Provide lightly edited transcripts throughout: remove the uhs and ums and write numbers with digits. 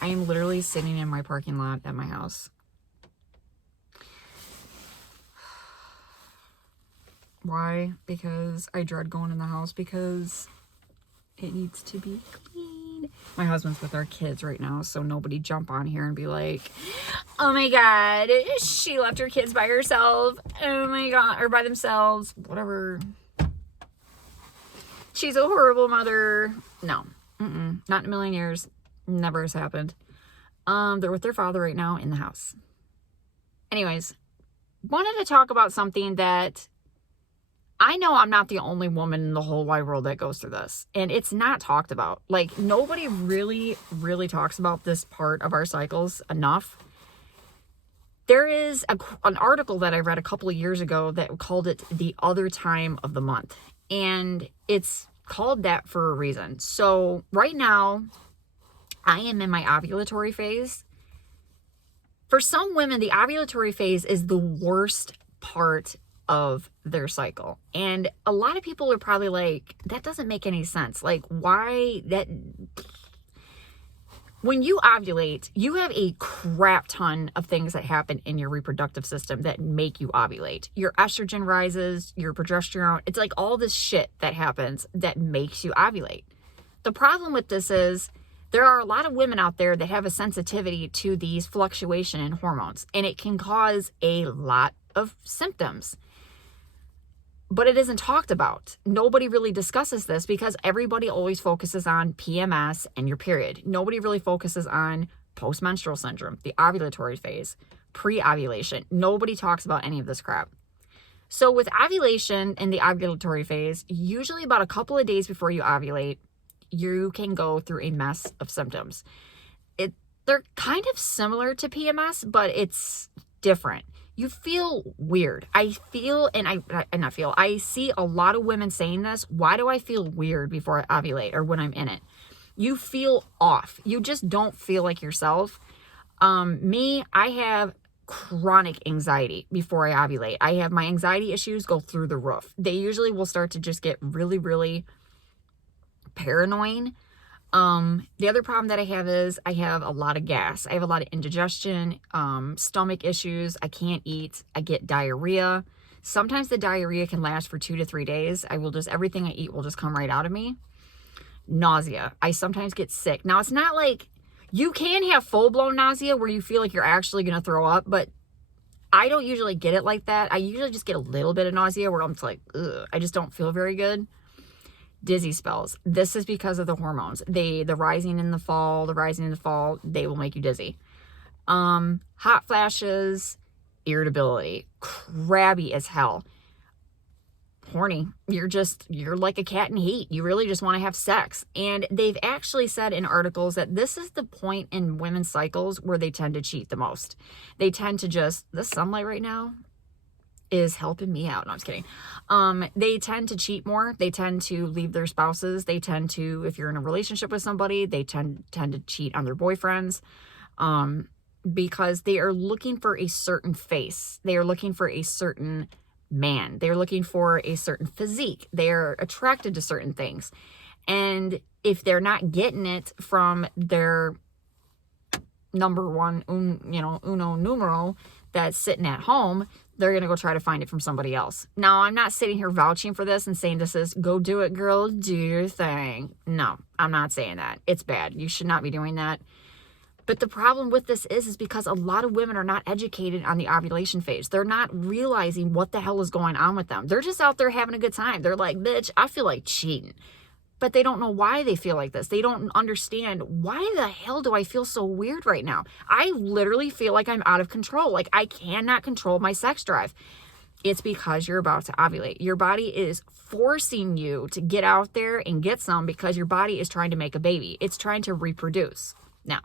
I am literally sitting in my parking lot at my house. Why? Because I dread going in the house because it needs to be clean. My husband's with our kids right now, so nobody jump on here and be like, oh my God, she left her kids by herself. Oh my God, or by themselves. Whatever. She's a horrible mother. No. Not in a million years. Never has happened. They're with their father right now in the house. Anyways, wanted to talk about something that I know I'm not the only woman in the whole wide world that goes through this. And it's not talked about. Like, nobody really, really talks about this part of our cycles enough. There is an article that I read a couple of years ago that called it the other time of the month. And it's called that for a reason. So right now, I am in my ovulatory phase. For some women, the ovulatory phase is the worst part of their cycle. And a lot of people are probably like, that doesn't make any sense. Like, why that? When you ovulate, you have a crap ton of things that happen in your reproductive system that make you ovulate. Your estrogen rises, your progesterone, it's like all this shit that happens that makes you ovulate. The problem with this is there are a lot of women out there that have a sensitivity to these fluctuation in hormones, and it can cause a lot of symptoms. But it isn't talked about. Nobody really discusses this because everybody always focuses on PMS and your period. Nobody really focuses on postmenstrual syndrome, the ovulatory phase, pre-ovulation. Nobody talks about any of this crap. So with ovulation and the ovulatory phase, usually about a couple of days before you ovulate, you can go through a mess of symptoms. They're kind of similar to PMS, but it's different. You feel weird. I see a lot of women saying this. Why do I feel weird before I ovulate or when I'm in it? You feel off. You just don't feel like yourself. I have chronic anxiety before I ovulate. I have my anxiety issues go through the roof. They usually will start to just get really, really paranoid. The other problem that I have is I have a lot of gas. I have a lot of indigestion, stomach issues. I can't eat. I get diarrhea. Sometimes the diarrhea can last for 2 to 3 days. Everything I eat will just come right out of me. Nausea. I sometimes get sick. Now, it's not like you can have full-blown nausea where you feel like you're actually going to throw up, but I don't usually get it like that. I usually just get a little bit of nausea where I'm just like, ugh, I just don't feel very good. Dizzy spells. This is because of the hormones. The rising in the fall, they will make you dizzy. Hot flashes, irritability, crabby as hell. Horny. You're like a cat in heat. You really just want to have sex. And they've actually said in articles that this is the point in women's cycles where they tend to cheat the most. They tend to the sunlight right now is helping me out. No, I'm just kidding. They tend to cheat more. They tend to leave their spouses. They tend to, if you're in a relationship with somebody, they tend to cheat on their boyfriends, because they are looking for a certain face. They are looking for a certain man. They're looking for a certain physique. They are attracted to certain things. And if they're not getting it from their number one, uno numero that's sitting at home, they're going to go try to find it from somebody else. Now, I'm not sitting here vouching for this and saying this is, go do it, girl, do your thing. No, I'm not saying that. It's bad. You should not be doing that. But the problem with this is because a lot of women are not educated on the ovulation phase. They're not realizing what the hell is going on with them. They're just out there having a good time. They're like, bitch, I feel like cheating. But they don't know why they feel like this. They don't understand, why the hell do I feel so weird right now? I literally feel like I'm out of control. Like I cannot control my sex drive. It's because you're about to ovulate. Your body is forcing you to get out there and get some because your body is trying to make a baby. It's trying to reproduce. Now,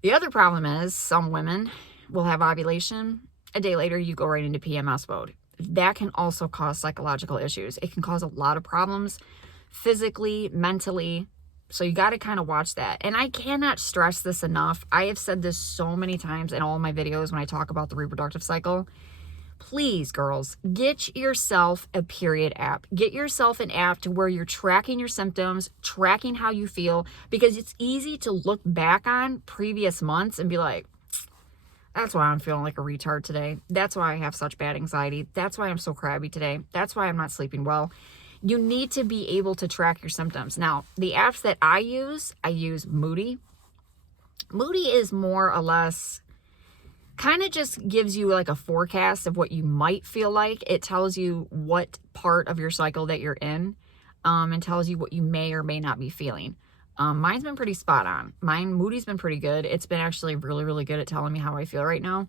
the other problem is some women will have ovulation. A day later, you go right into PMS mode. That can also cause psychological issues. It can cause a lot of problems physically, mentally. So you got to kind of watch that. And I cannot stress this enough. I have said this so many times in all my videos when I talk about the reproductive cycle. Please, girls, get yourself a period app. Get yourself an app to where you're tracking your symptoms, tracking how you feel, because it's easy to look back on previous months and be like, that's why I'm feeling like a retard today. That's why I have such bad anxiety. That's why I'm so crabby today. That's why I'm not sleeping well. You need to be able to track your symptoms. Now, the apps that I use Moody. Moody is more or less kind of just gives you like a forecast of what you might feel like. It tells you what part of your cycle that you're in, and tells you what you may or may not be feeling. Mine's been pretty spot on. Moody's been pretty good. It's been actually really, really good at telling me how I feel right now.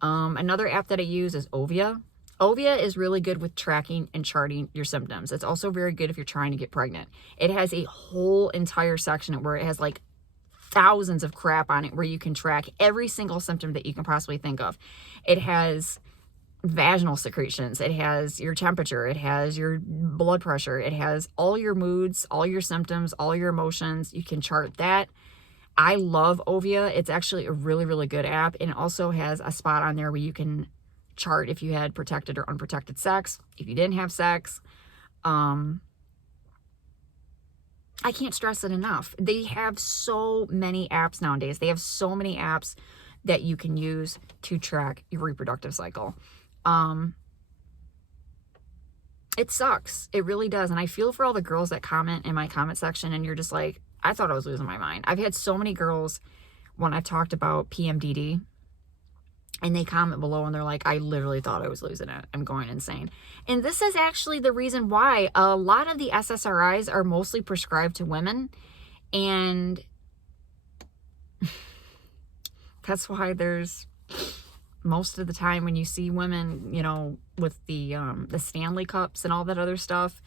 Another app that I use is Ovia. Ovia is really good with tracking and charting your symptoms. It's also very good if you're trying to get pregnant. It has a whole entire section where it has like thousands of crap on it where you can track every single symptom that you can possibly think of. It has vaginal secretions, it has your temperature, it has your blood pressure, it has all your moods, all your symptoms, all your emotions. You can chart that. I love Ovia. It's actually a really, really good app, and it also has a spot on there where you can chart if you had protected or unprotected sex, if you didn't have sex. I can't stress it enough. They have so many apps nowadays. They have so many apps that you can use to track your reproductive cycle. It sucks. It really does. And I feel for all the girls that comment in my comment section and you're just like, I thought I was losing my mind. I've had so many girls when I've talked about PMDD and they comment below and they're like, I literally thought I was losing it. I'm going insane. And this is actually the reason why a lot of the SSRIs are mostly prescribed to women. And that's why there's most of the time when you see women, you know, with the Stanley cups and all that other stuff,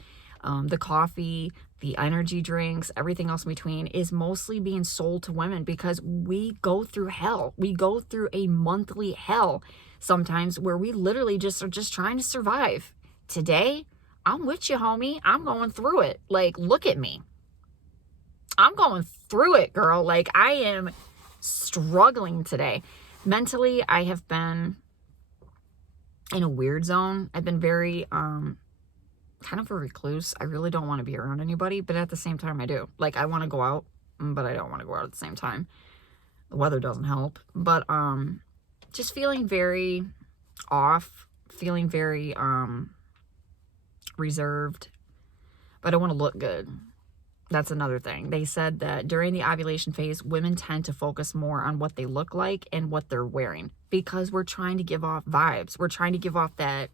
the coffee, the energy drinks, everything else in between is mostly being sold to women because we go through hell. We go through a monthly hell sometimes where we literally just are just trying to survive. Today, I'm with you, homie. I'm going through it. Like, look at me. I'm going through it, girl. Like, I am struggling today. Mentally, I have been in a weird zone. I've been very, kind of a recluse. I really don't want to be around anybody, but at the same time, I do. Like, I want to go out, but I don't want to go out at the same time. The weather doesn't help. But, just feeling very off, feeling very, reserved, but I want to look good. That's another thing. They said that during the ovulation phase, women tend to focus more on what they look like and what they're wearing because we're trying to give off vibes. We're trying to give off that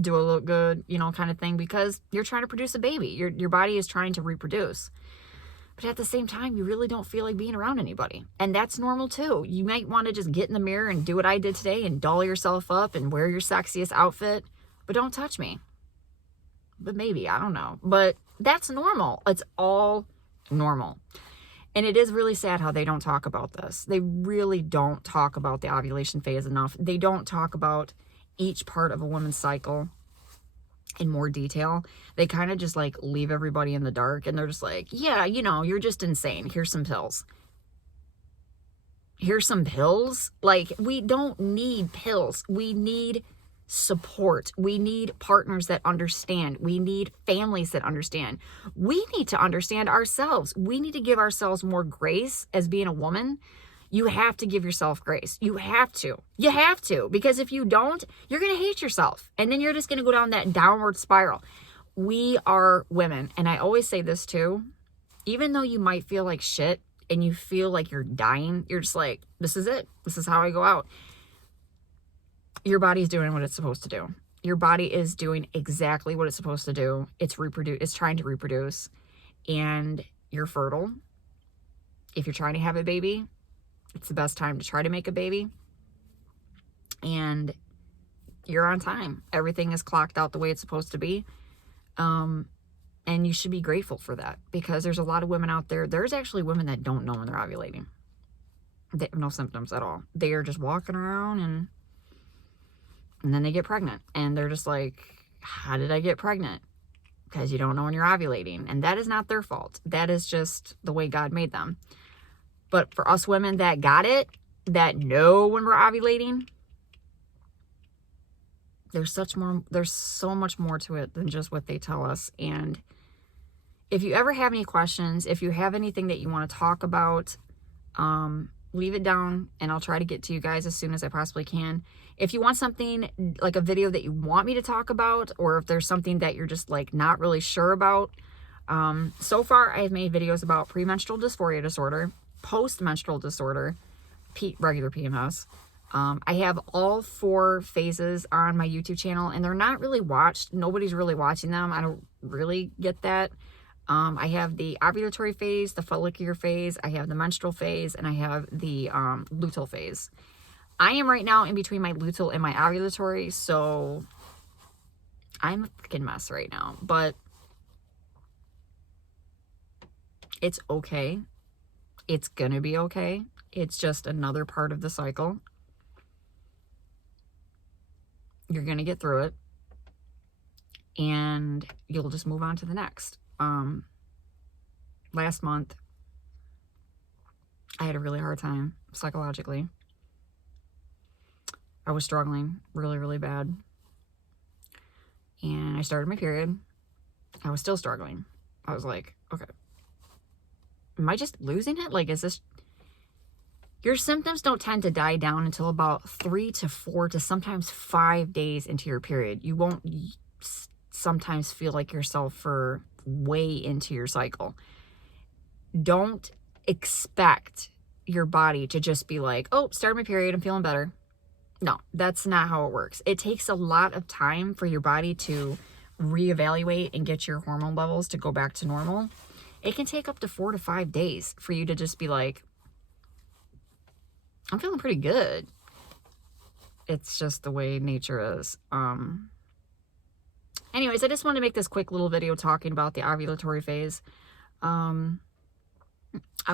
do I look good, you know, kind of thing, because you're trying to produce a baby. Your body is trying to reproduce. But at the same time, you really don't feel like being around anybody. And that's normal too. You might want to just get in the mirror and do what I did today and doll yourself up and wear your sexiest outfit, but don't touch me. But maybe, I don't know. But that's normal. It's all normal. And it is really sad how they don't talk about this. They really don't talk about the ovulation phase enough. They don't talk about each part of a woman's cycle in more detail. They kind of just like leave everybody in the dark and they're just like, yeah, you know, you're just insane. Here's some pills. Here's some pills. Like, we don't need pills. We need support. We need partners that understand. We need families that understand. We need to understand ourselves. We need to give ourselves more grace as being a woman. You have to give yourself grace. You have to. You have to. Because if you don't, you're going to hate yourself. And then you're just going to go down that downward spiral. We are women. And I always say this too. Even though you might feel like shit and you feel like you're dying, you're just like, this is it. This is how I go out. Your body's doing what it's supposed to do. Your body is doing exactly what it's supposed to do. It's trying to reproduce. And you're fertile. If you're trying to have a baby, it's the best time to try to make a baby. And you're on time. Everything is clocked out the way it's supposed to be. And you should be grateful for that. Because there's a lot of women out there. There's actually women that don't know when they're ovulating. They have no symptoms at all. They are just walking around and then they get pregnant. And they're just like, how did I get pregnant? Because you don't know when you're ovulating. And that is not their fault. That is just the way God made them. But for us women that got it, that know when we're ovulating, There's so much more to it than just what they tell us. And if you ever have any questions, if you have anything that you want to talk about, leave it down and I'll try to get to you guys as soon as I possibly can. If you want something like a video that you want me to talk about, or if there's something that you're just like not really sure about, so far I've made videos about premenstrual dysphoria disorder, post-menstrual disorder, regular PMS. I have all 4 phases on my YouTube channel, and they're not really watched. Nobody's really watching them. I don't really get that. I have the ovulatory phase, the follicular phase, I have the menstrual phase, and I have the luteal phase. I am right now in between my luteal and my ovulatory, so I'm a freaking mess right now. But it's okay. It's gonna be okay. It's just another part of the cycle. You're gonna get through it, and you'll just move on to the next. Last month, I had a really hard time psychologically. I was struggling really, really bad. And I started my period. I was still struggling. I was like, okay, am I just losing it? Like, is this... Your symptoms don't tend to die down until about 3 to 4 to sometimes 5 days into your period. You won't sometimes feel like yourself for way into your cycle. Don't expect your body to just be like, oh, started my period, I'm feeling better. No, that's not how it works. It takes a lot of time for your body to reevaluate and get your hormone levels to go back to normal. It can take up to 4 to 5 days for you to just be like, I'm feeling pretty good. It's just the way nature is. Anyways, I just wanted to make this quick little video talking about the ovulatory phase. I'm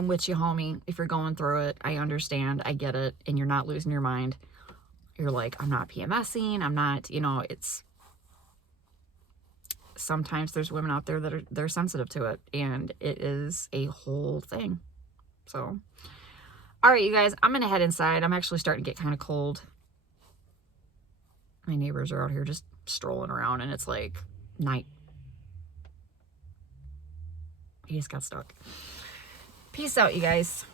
with you, homie. If you're going through it, I understand. I get it. And you're not losing your mind. You're like, I'm not PMSing. I'm not, you know, it's... Sometimes there's women out there that they're sensitive to it. And it is a whole thing. So, all right, you guys. I'm going to head inside. I'm actually starting to get kind of cold. My neighbors are out here just strolling around. And it's like night. He just got stuck. Peace out, you guys.